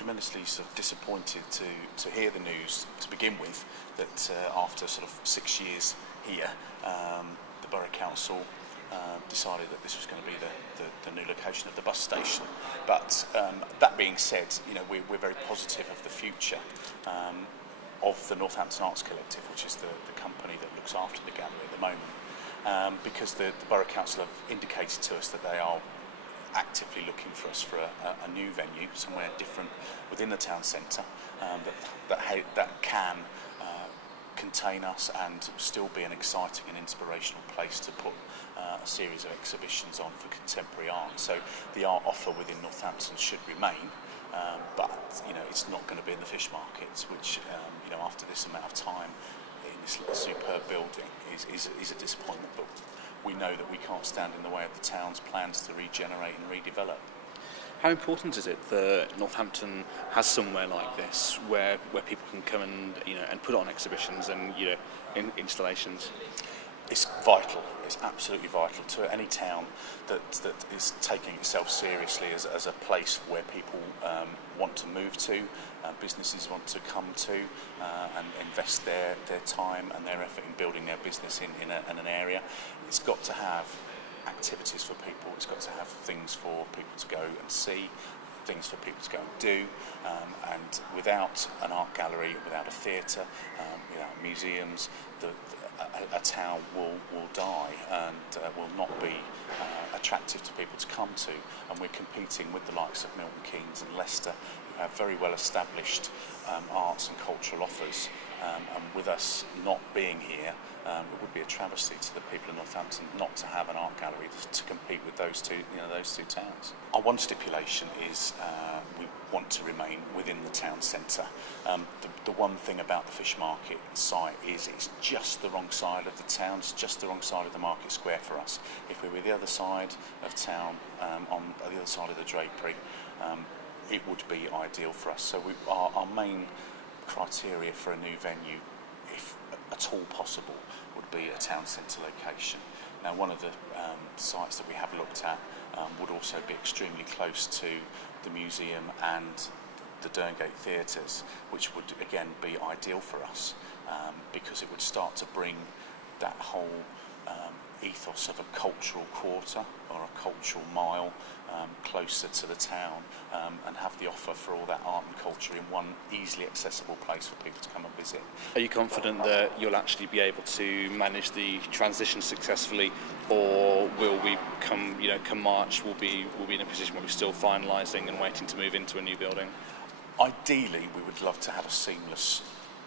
tremendously sort of disappointed to hear the news to begin with that after sort of 6 years here, the Borough Council decided that this was going to be the new location of the bus station. But that being said, we're very positive of the future of the Northampton Arts Collective, which is the company that looks after the gallery at the moment, because the Borough Council have indicated to us that they are actively looking for us for a new venue, somewhere different within the town centre, that can contain us and still be an exciting and inspirational place to put a series of exhibitions on for contemporary art. So the art offer within Northampton should remain, but it's not going to be in the Fishmarket, which after this amount of time in this little superb building is a disappointment. But we know that we can't stand in the way of the town's plans to regenerate and redevelop. How important is it that Northampton has somewhere like this where people can come and put on exhibitions and installations? It's vital. It's absolutely vital to any town that is taking itself seriously as a place where people want to move to, businesses want to come to and invest their time and their effort in building their business in an area. It's got to have activities for people, it's got to have things for people to go and see, things for people to go and do, and without an art gallery, without a theatre, without museums, a town will die and will not be attractive to people to come to. And we're competing with the likes of Milton Keynes and Leicester, who have very well established arts and cultural offers, and with us not being here, it would be a travesty to the people of Northampton not to have an art gallery to compete with those two towns. Our one stipulation is we want to remain within the town centre. The one thing about the Fishmarket site is it's just the wrong side of the town, it's just the wrong side of the market square for us. If we were the other side of town, on the other side of the drapery, it would be ideal for us. So our main criteria for a new venue, if at all possible, would be a town centre location. Now, one of the sites that we have looked at would also be extremely close to the museum and the Derngate theatres, which would again be ideal for us, because it would start to bring that whole ethos of a cultural quarter or a cultural mile closer to the town, and have the offer for all that art and culture in one easily accessible place for people to come and visit. Are you confident that you'll actually be able to manage the transition successfully, or will we come March, we'll be in a position where we're still finalising and waiting to move into a new building? Ideally, we would love to have a seamless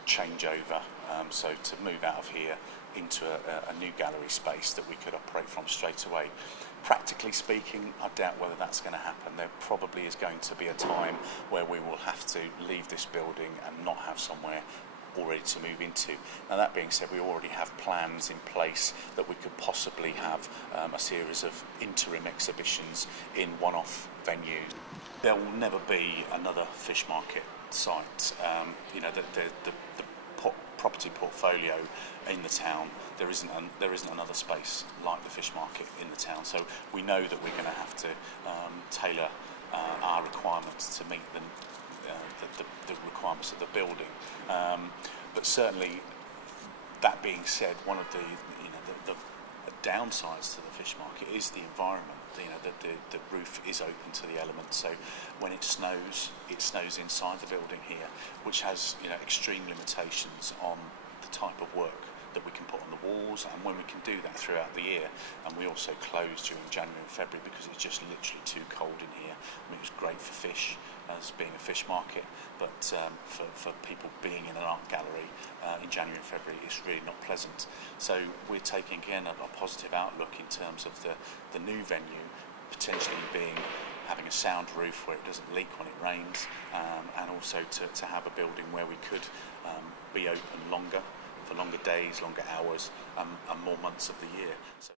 changeover, so to move out of here into a new gallery space that we could operate from straight away. Practically speaking, I doubt whether that's going to happen. There probably is going to be a time where we will have to leave this building and not have somewhere already to move into. Now, that being said, we already have plans in place that we could possibly have a series of interim exhibitions in one-off venues. There will never be another Fishmarket site. The property portfolio in the town, there isn't another space like the Fishmarket in the town. So we know that we're going to have to tailor our requirements to meet the requirements of the building. But certainly, that being said, one of the downsides to the Fishmarket is the environment. The roof is open to the elements, so when it snows inside the building here, which has extreme limitations on the type of work that we can put on the walls and when we can do that throughout the year. And we also close during January and February because it's just literally too cold in here. I mean, it was great for fish, as being a fish market, but for people being in an art gallery in January and February, it's really not pleasant. So we're taking again a positive outlook in terms of the new venue potentially having a sound roof where it doesn't leak when it rains, and also to have a building where we could be open for longer days, longer hours, and more months of the year. So